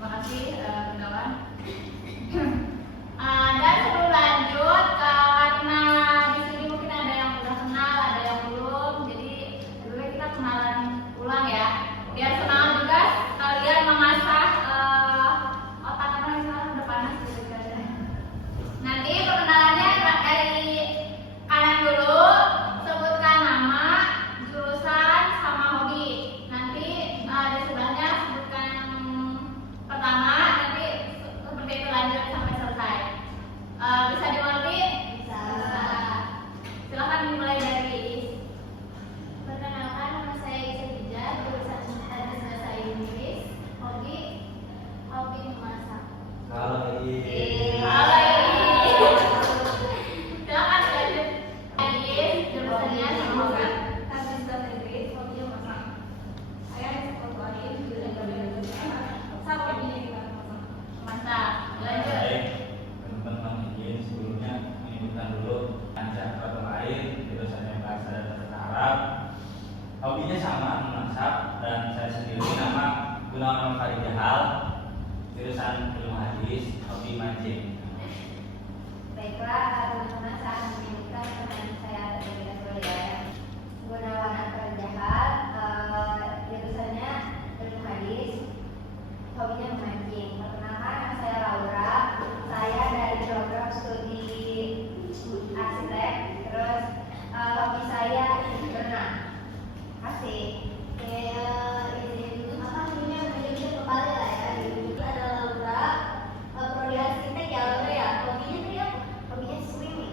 Terima kasih kawan. Dan sebelum lanjut, karena di sini mungkin ada yang udah kenal, ada yang belum, jadi dulu kita kenalan ulang ya. Biar semangat juga kalian mengasah otak karena sekarang udah panas gitu kan. Nanti perkenalannya dari kanan dulu, sebutkan nama, jurusan, sama hobi. Nanti di sebelahnya sebutkan pertama, nanti seperti itu lanjut sampai selesai. Bisa dimengerti? Bisa. Silakan dimulai dari Perkenalkan, nama saya Isa, jurusan Hadis Bahasa Inggris, hobi memasak. Halo Silakan lanjut. Jurusannya sama hobi. Hadis Bahasa Inggris, hobi memasak. Saya Nisfuddin, jurusan sama hobi memasak. Mantap. Lanjut. Baik, teman-teman izin sebelumnya menyebutkan dulu ajak kata lain, jurusannya bahasa dan bahasa Arab. Hobinya sama memasak dan saya sendiri nama Gunawan Farijahal, jurusan ilmu hadis, hobi mancing. Baiklah, teman-teman saya menyebutkan teman saya terlebih dahulu ya. Gunawan Farijahal, jurusannya ilmu hadis, hobinya memancing. Perkenalkan, nama saya Laura. Saya dari program studi arsitek. Terus hobi saya berenang. Asik. Ini menjadi kepala lah ya. Ini ada Laura, prodi arsitek ya Laura ya. Hobinya tuh ya, hobinya swimming.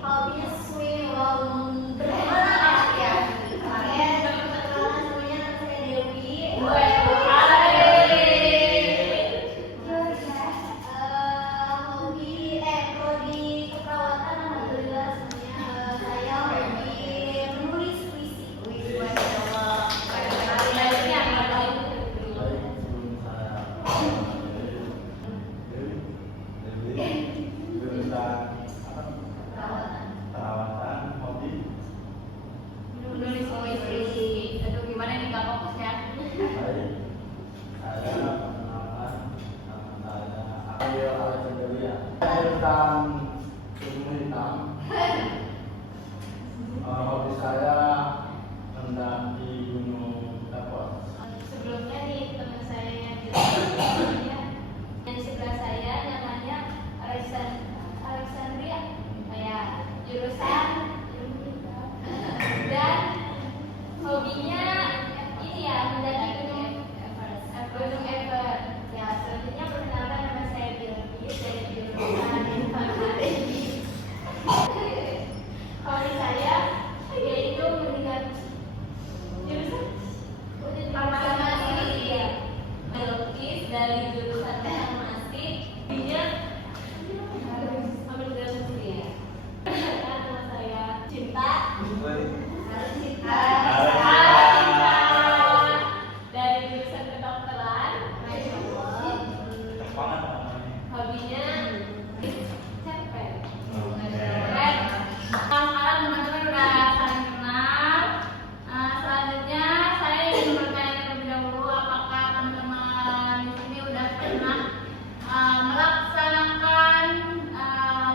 Wow, berenang ya. Oke, perkenalan semuanya, nama saya Dewi. Prodi keperawatan, alhamdulillah semuanya. Saya hobi menulis puisi. Masya Allah. Lanjutnya apa? Jurusan Perawatan. perawatan, hobi Menulis puisi. Aduh, gimana nih Kak fokusnya? baik. Saya perkenalkan nama saya Ariel Alexandria. Jurusan ilmu hitam. Hobi saya mendaki gunung Everest. Sebelumnya nih teman saya yang di sebelah saya namanya Alexandria, kayak jurusan dan hobinya ini ya mendaki gunung Everest. Ya selanjutnya perkenalkan, nama saya Bilqis dari jurusan informatik. Hobi saya yaitu melihat jurusan farmasi ya. Bilqis dari jurusan farmasi. Dia harus ambil ilmu ya. Nama saya Cinta. Harus Cinta. Dari jurusan kedokteran. Hobinya cepet. Sekarang teman-teman udah saling kenal. Selanjutnya saya ingin bertanya terlebih dahulu, apakah teman-teman di sini udah pernah melaksanakan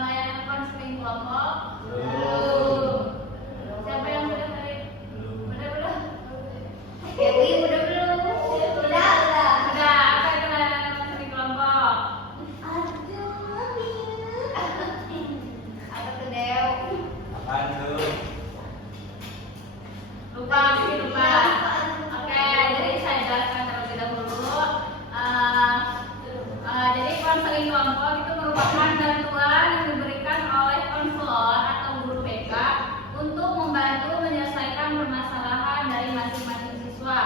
layanan konseling kelompok? Siapa yang udah tadi? Udah? Dewi udah belum? Udah. Udah. Apa itu layanan konseling kelompok? Apa tuh Dew? Apaan tuh? Lupa. Oke, jadi saya jelaskan terlebih dahulu. Jadi konseling kelompok itu merupakan bantuan yang diberikan oleh konselor atau guru BK untuk membantu menyelesaikan permasalahan dari masing-masing siswa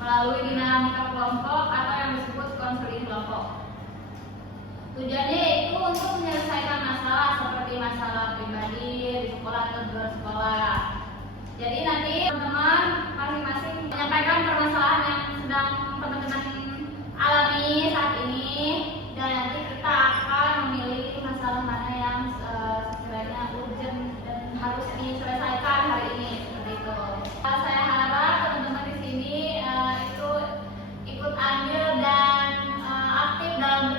melalui dinamika kelompok atau yang disebut konseling kelompok. Tujuannya itu untuk menyelesaikan masalah seperti masalah pribadi di sekolah atau di luar sekolah. Jadi nanti teman-teman masing-masing menyampaikan permasalahan yang sedang teman-teman alami saat ini, dan nanti kita akan memilih masalah mana yang sekiranya urgent dan harus diselesaikan hari ini, seperti itu. Saya harap teman-teman di sini itu ikut andil dan aktif dalam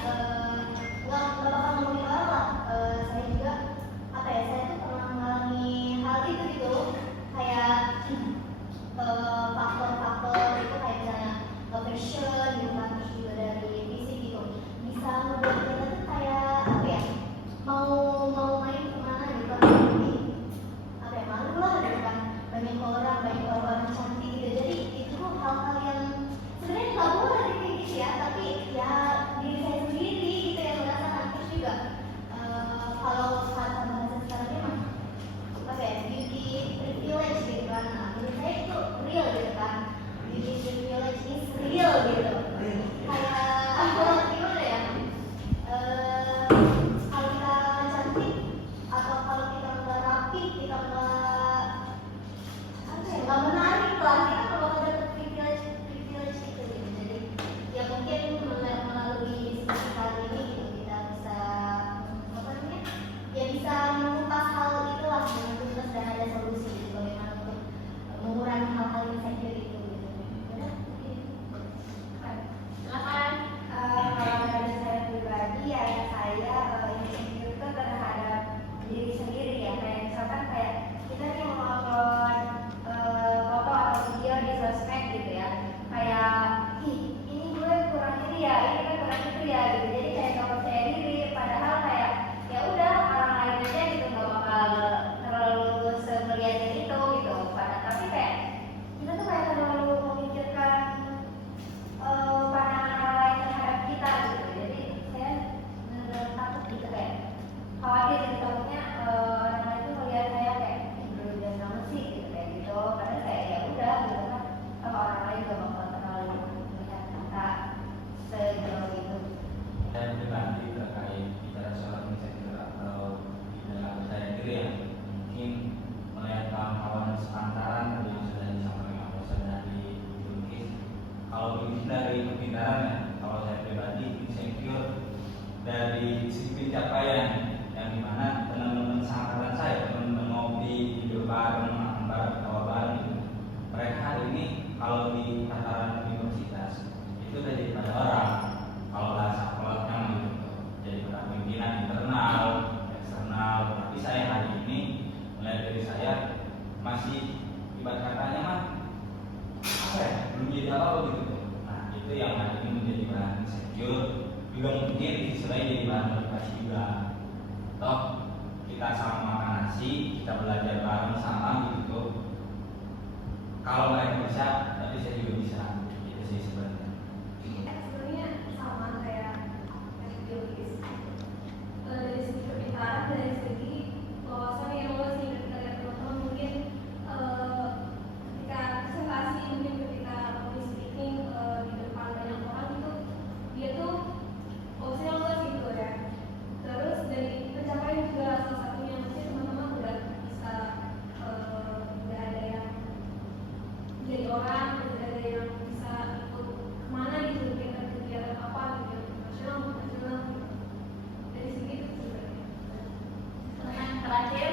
nggak bakal ngomongin orang lah. Saya juga apa ya, saya tuh pernah mengalami hal itu gitu, kayak faktor-faktor itu kayak misalnya fashion gitu kan, terus juga dari fisik gitu, bisa membuat kita tuh kayak apa ya, mau main kemana gitu kan, tapi apa ya, malu lah gitu kan, banyak orang cantik gitu. Jadi itu hal-hal yang sebenarnya nggak boleh kayak gitu ya, tapi ya diri saya sendiri gitu yang merasakan. Terus juga kalau kata bahasa sekarang mah apa ya, beauty privilege gitu kan. Nah, menurut saya itu real gitu kan, beauty privilege is real gitu, kayak gimana ya, kalau kita cantik atau kalau kita nggak rapi, kita nggak apa ya, nggak menarik lah, kita nggak bakal dapet privilege itu gitu. Jadi ya mungkin melalui diskusi kali ini gitu, kita bisa apa namanya, ya bisa mengupas hal itu lah dengan tuntas dan ada solusi gitu, bagaimana untuk mengurangi hal-hal insecure itu gitu. Udah, mungkin. Silakan. Kalau dari saya pribadi ya, saya insecure itu terhadap diri sendiri ya, kayak misalkan kayak kita nih mau foto atau video di sosmed gitu ya, kayak ih ini gue kurang ini ya, ini kan kurang itu ya gitu. Jadi kayak nggak percaya diri, padahal kayak ya udah orang lain aja gitu nggak bakal terlalu semelihatnya itu gitu. Tapi kayak kita tuh kayak terlalu memikirkan pandangan orang lain terhadap kita gitu. Jadi saya benar-benar takut gitu, kayak khawatir gitu, takutnya orang lain tuh melihat saya kayak berlebihan banget sih gitu, kayak gitu. Padahal kayak ya udah gitu kan, orang lain gak bakal terlalu melihat kita sejauh itu. Saya pribadi terkait bicara soal insecure atau tidak percaya diri ya, mungkin melihat kawan-kawan sepantaran tadi yang sudah disampaikan oleh saudari Yukis. Kalau ini dari kepintaran ya, kalau saya pribadi insecure dari sisi pencapaian, yang dimana teman-teman seangkatan saya, teman-teman ngopi, hidup bareng, makan bareng, ketawa bareng gitu, mereka hari ini kalau di tataran universitas itu udah jadi pada orang, kalau bahasa kolotnya gitu, jadi pada pimpinan internal, eksternal. Tapi saya hari ini melihat diri saya masih ibarat katanya mah apa ya, belum jadi apa-apa gitu. Nah itu yang hari ini menjadi bahan insecure, juga mungkin di sisi lain jadi bahan motivasi juga. Toh kita sama makan nasi, kita belajar bareng sama gitu. Kalau mereka bisa, tapi saya juga bisa. Itu sih sebenarnya. Sebenarnya sama kayak Yukis. Dari segi kepintaran, dari segi wawasan yang luas nih, ketika lihat teman-teman mungkin ketika presentasi, mungkin ketika public speaking di depan banyak orang itu, dia tuh wawasannya luas gitu ya. Terus dari pencapaian juga salah satunya, mesti teman-teman udah bisa udah ada yang jadi orang, udah ada yang bisa ikut kemana gitu, kegiatan apa gitu, nasional gitu. Dari segi itu sebenarnya. Yang terakhir,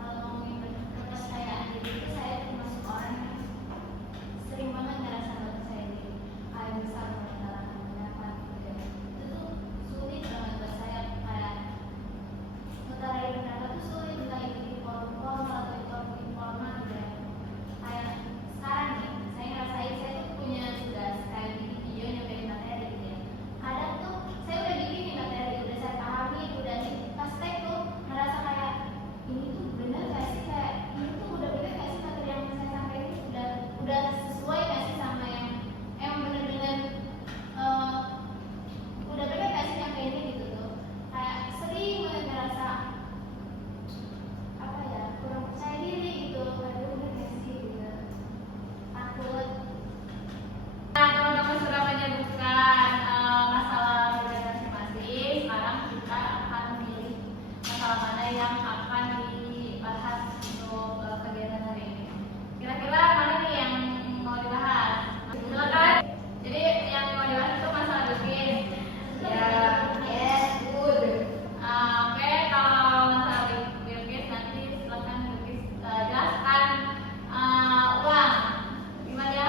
Kalau ngomongin kepercayaan diri itu, saya termasuk orang yang sering banget ngerasa nggak percaya diri. Kayak misal mengutarakan pendapat gitu ya, itu tuh sulit banget buat saya. Kayak ngutarain pendapat tuh sulit, entah itu di forum formal atau di forum informal gitu ya. Kayak sekarang nih, saya ngerasain saya tuh punya tugas kayak bikin video nyampein materi gitu ya. Kadang tuh saya udah bikin nih materi, udah saya pahami, udah nih pas tag tuh ngerasa kayak ini tuh bener gak sih, kayak ini tuh udah bener gak sih materi yang saya sampaikan ini udah sesuai gak sih sama yang emang bener-bener udah bener gak sih nyampe ini gitu tuh. Kayak sering banget ngerasa apa ya, kurang percaya diri gitu, kayak bener gak sih gitu, takut. nah teman-teman sudah menyebutkan masalah pribadi masing-masing. Sekarang kita akan memilih masalah mana yang akan dibahas untuk kegiatan hari ini. Kira-kira mana nih yang mau dibahas? Silakan. Jadi yang mau dibahas itu masalah Yukis. Ya, yes, good. Oke, kalau masalah Yukis nanti silakan Yukis jelaskan ulang gimana ya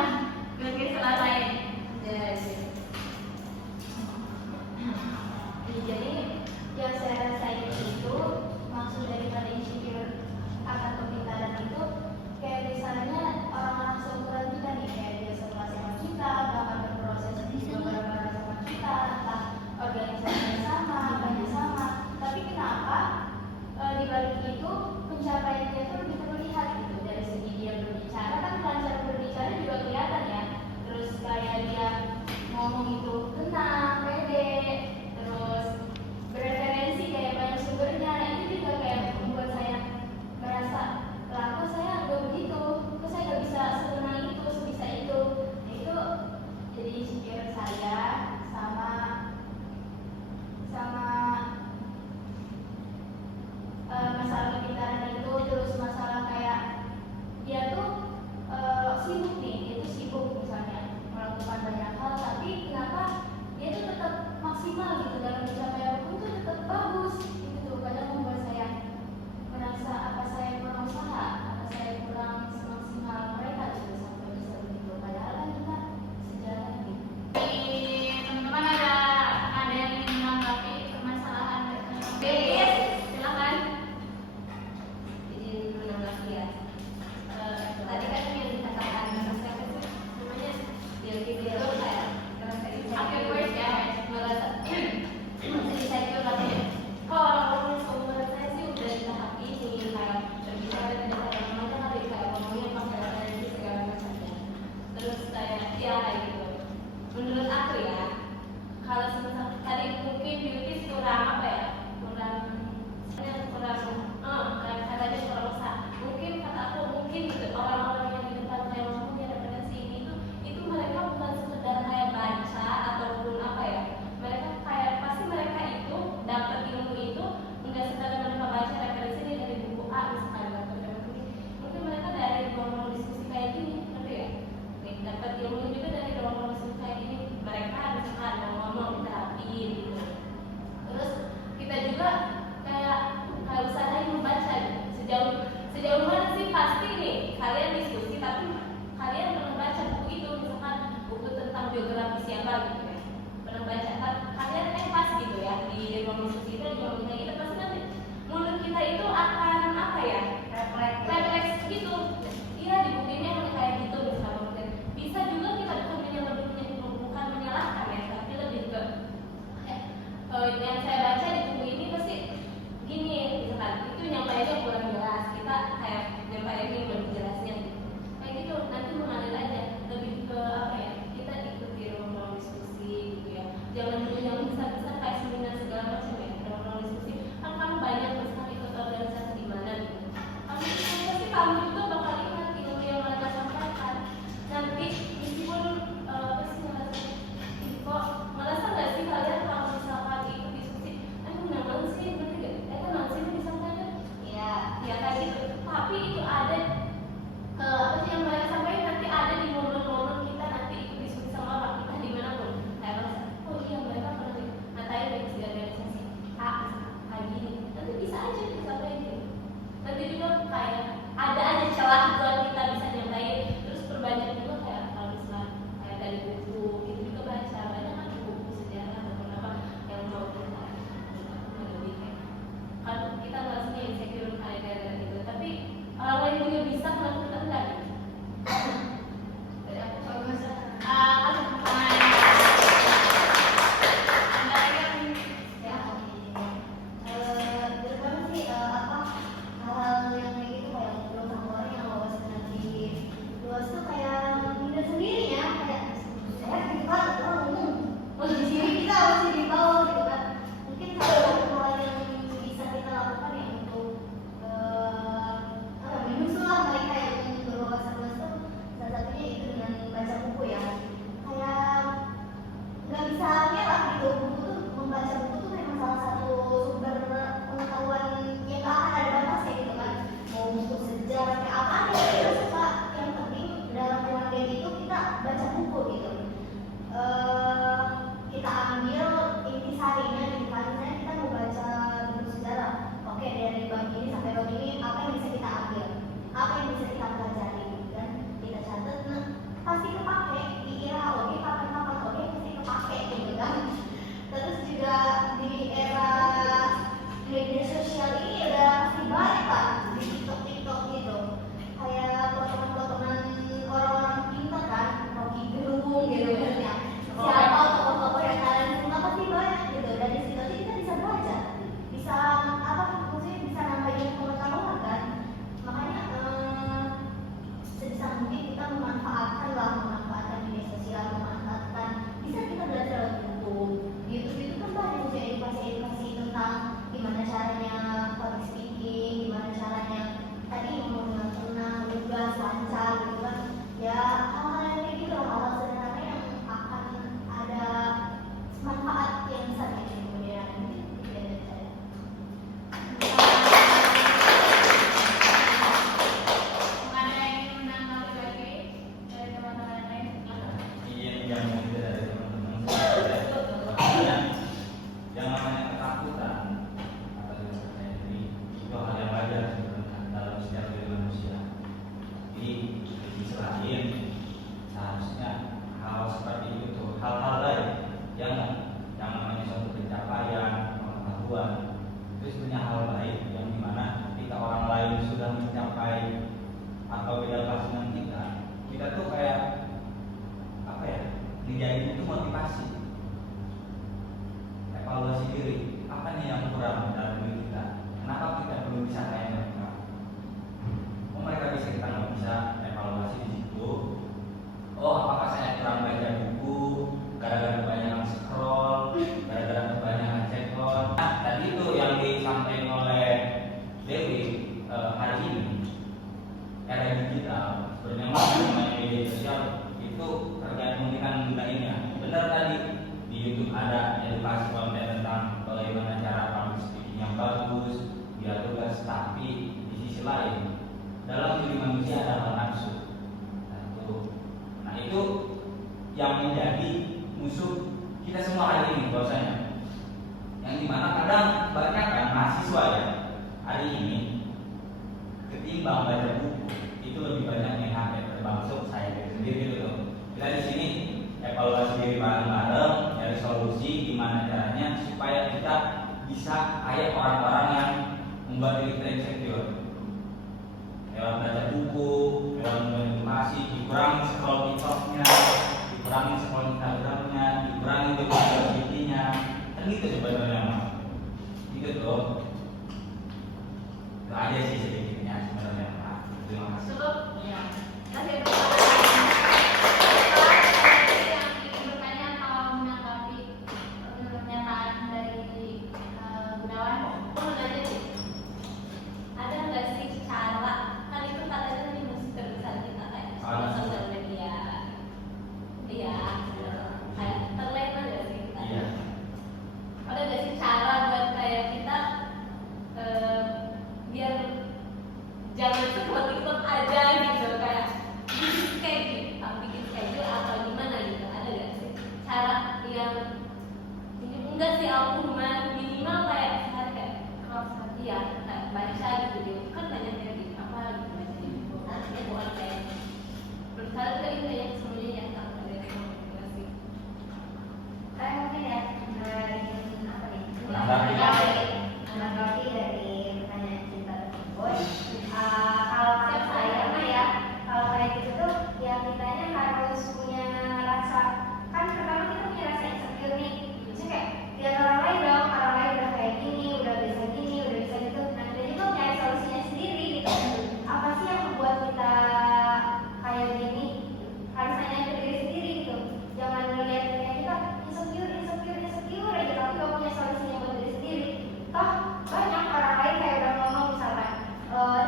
era digital sebenarnya namanya media sosial itu tergantung kita menggunakannya. Benar tadi di YouTube ada edukasi konten tentang bagaimana cara public speaking yang bagus, biar tugas, tapi di sisi lain dalam diri manusia ada hawa nafsu. Nah itu yang menjadi musuh kita semua hari ini bahwasanya, yang dimana kadang banyak kan mahasiswa ya hari ini ketimbang baca buku itu lebih banyak main HP, termasuk saya sendiri gitu loh. Kita di sini evaluasi diri bareng-bareng, cari solusi gimana caranya supaya kita bisa kayak orang-orang yang membuat diri kita insecure. Lewat baca buku, lewat mengedukasi, dikurangi scroll TikTok-nya, dikurangi scroll Instagram-nya, dikurangi video-videonya, kan gitu sebenarnya mas. Gitu tuh. Itu aja sih sedikitnya sebenarnya Pak. Terima kasih. Cukup? Ya. Kasih yang ingin bertanya atau menanggapi pernyataan dari Gunawan? Mohon aja sih. Ada nggak sih cara, kan itu katanya tadi musik terbesar kita kayak sosial media. Iya. Kayak terlena nggak sih kita? Iya. Ada nggak sih cara buat kayak kita biar jangan scroll TikTok aja gitu, kayak bikin schedule atau gimana gitu? Ada nggak sih cara yang enggak sih aku minimal kayak sehari kayak cross ya kayak baca gitu, kan banyak dari apa gitu, baca di buku artinya bukan kayak berusaha tuh kayak semuanya yang tak ada yang sih. Saya mungkin ya ngarahin apa nih? Menanggapi. Dari pertanyaan cinta tersebut. Kalau kata saya mah ya, kalau kayak gitu tuh ya kitanya harus punya rasa, kan pertama kita punya rasa insecure nih. Jadi kayak lihat orang lain dong, orang lain udah kayak gini, udah bisa gini, udah bisa gitu. Nah kita juga nyari solusinya sendiri gitu. Apa sih yang membuat kita kayak gini? Harus nanya ke diri sendiri gitu. Jangan ngeliat kayak kita insecure aja tapi gak punya solusinya buat diri sendiri. Toh banyak orang lain kayak udah ngomong misalkan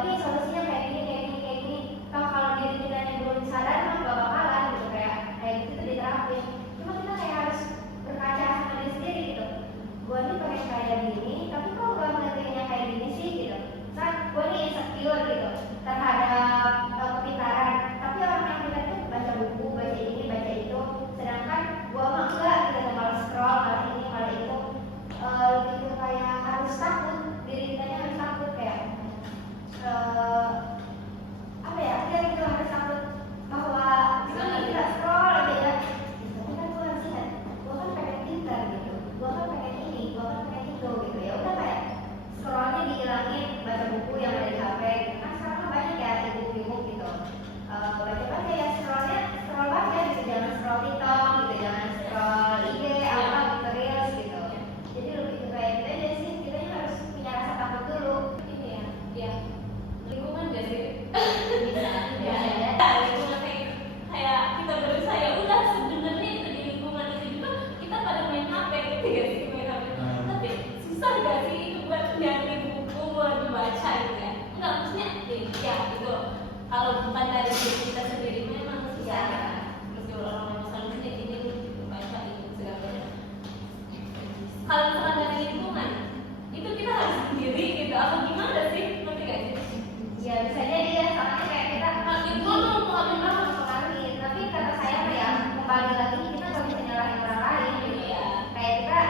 ini solusinya kayak gini. Toh kalau diri kita yang belum sadar mah gak bakalan gitu, kayak gitu tuh diterapin. Cuma kita kayak harus berkaca sama diri sendiri gitu. Gue nih pengen kayak gini, tapi kok gak menentuinnya kayak gini sih gitu. Kan gue nih insecure gitu terhadap kepintaran, tapi orang yang pintar tuh baca buku, baca ini, baca itu, sedangkan gue mah enggak gitu, malah scroll, malah ini, malah itu. Gitu kayak harus takut, diri kita harus takut kayak apa ya, dia gitu harus takut bahwa kita scroll aja ya. Tapi kan gue harus ingat, gue kan pengen pintar gitu, gue kan pengen ini, gue kan pengen itu gitu. Ya udah kayak scrollnya dihilangin, baca buku yang ada di HP gitu. Kan sekarang banyak ya e-book gitu. Baca ya scroll aja gitu, jangan scroll TikTok gitu, jangan scroll IG apa gitu, reels gitu. Jadi lebih ke kayak gitu aja sih, kita harus punya rasa takut dulu. Ini ya lingkungan gak sih? Ya, Lingkungan kayak kita berusaha ya udah sebenarnya itu di lingkungan itu juga kita pada main HP gitu ya sih, main HP. Tapi susah gak sih itu buat nyari buku buat dibaca gitu ya? Enggak, maksudnya ya gitu. Kalau bukan dari diri kita sendiri memang susah ya. Mesti orang-orang selalu ini baca itu segala macam. Kalau misalkan dari lingkungan itu kita harus sendiri gitu, apa gimana sih? Ngerti gak sih? ya bisa jadi ya, soalnya kayak kita Lingkungan mempengaruhi. Tapi kata saya mah ya kembali lagi kita nggak bisa nyalahin orang lain gitu ya. Kayak kita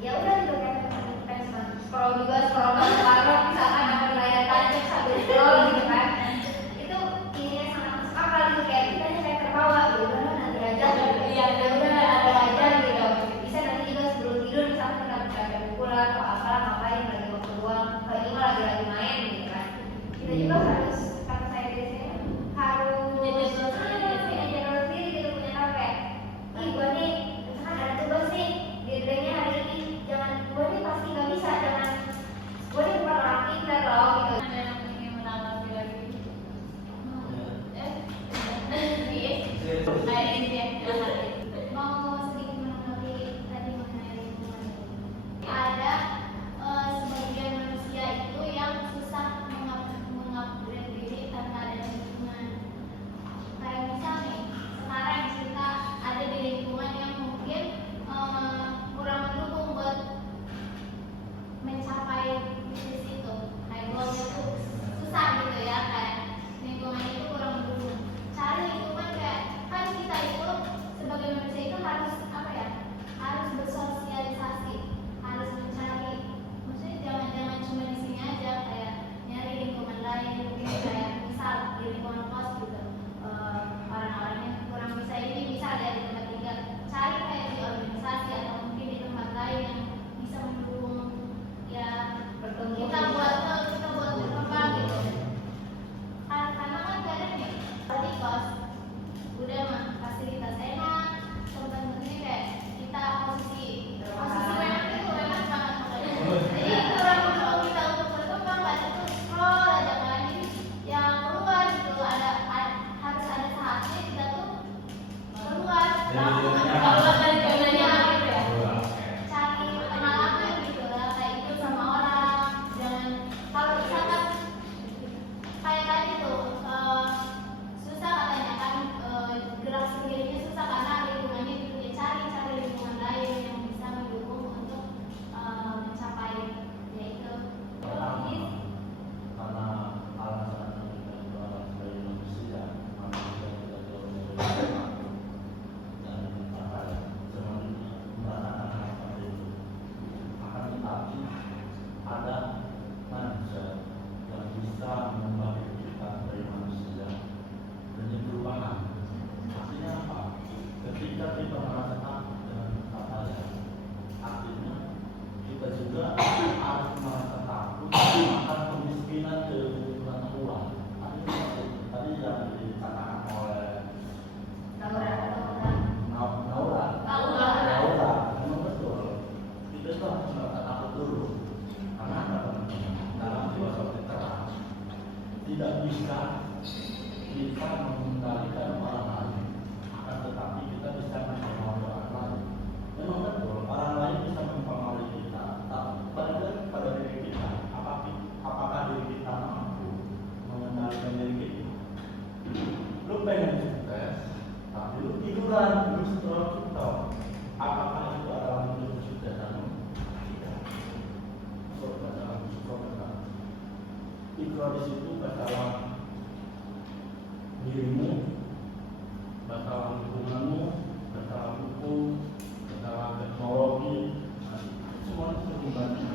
ya udah gitu kan, kita cuma scroll banget misalkan ada layar tancap sambil scroll gitu kan. Itu ininya sangat masuk akal gitu, kayak kita kayak terbawa gitu, udah nanti aja gitu. Ya udah ada aja gitu. Bisa nanti juga sebelum tidur misalkan kita baca buku lah atau apalah, ngapain lagi waktu luang, kalau ini mah lagi main gitu kan. Kita juga harus, kata saya biasanya harus aja diri gitu, punya tahu kayak ih gue nih misalkan ada tugas nih di deadline-nya hari ini, jangan gue nih pasti gak bisa, jangan gue nih bukan orang pintar loh gitu. ada yang ingin menanggapi lagi? Mau sedikit menanggapi tadi mengenai lingkungan. Ada sebagian manusia itu yang susah mengupgrade diri tanpa ada tidak bisa kita mengendalikan orang lain, akan tetapi kita bisa mempengaruhi orang lain. Memang betul orang lain bisa mempengaruhi kita, tapi pada diri kita, apakah diri kita mampu mengendalikan diri kita? Lu pengen sukses, tapi lu tiduran, lu scroll TikTok. Apakah itu adalah bentuk kesuksesanmu? Tidak. Itu adalah scroll TikTok. Ikrar di situ masalah dirimu, masalah lingkunganmu, masalah hukum, masalah teknologi, semua itu membantu